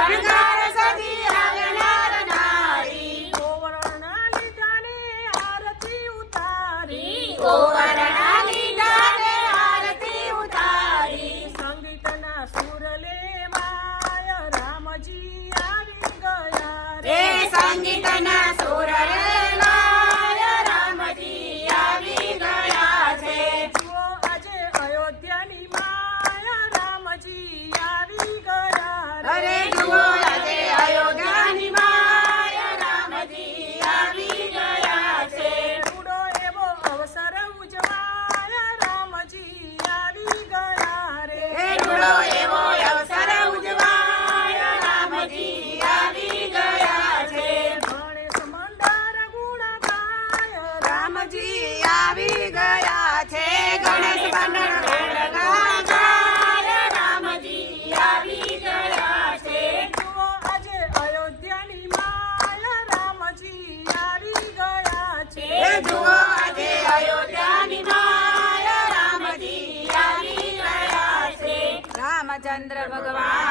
શણગાર સજી આવે નર નારી ગોવર્ણના લીધાને આરતી ઉતારી ગોવર્ણના લીધાને આરતી ઉતારી સંગીતના સુર લે માય રામજી આવી ગયા રે સંગીતના સુર રે લાય રામજી આવી ગયા છે જુઓ આજે અયોધ્યાની માય રામજી આવી ગયા અરે જુઓ આજે અયોધ્યાની માય રામજી આવી ગયા છે રૂડો એવો અવસર ઉજવાય રામજી આવી ગયા રે એ રૂડો એવો અવસર ઉજવાય રામજી આવી ગયા છે ગણેશ મંદાર ગુણ ગાય રામજી આવી ગયા છે ગણેશ મંડળ ગાય રામજી આવી ગયા છે જુઓ આજે અયોધ્યાની માય રામજી આવી ગયા છે એ જુઓ આજે અયોધ્યાની માય રામજી આવી ગયા છે રામચંદ્ર ભગવાન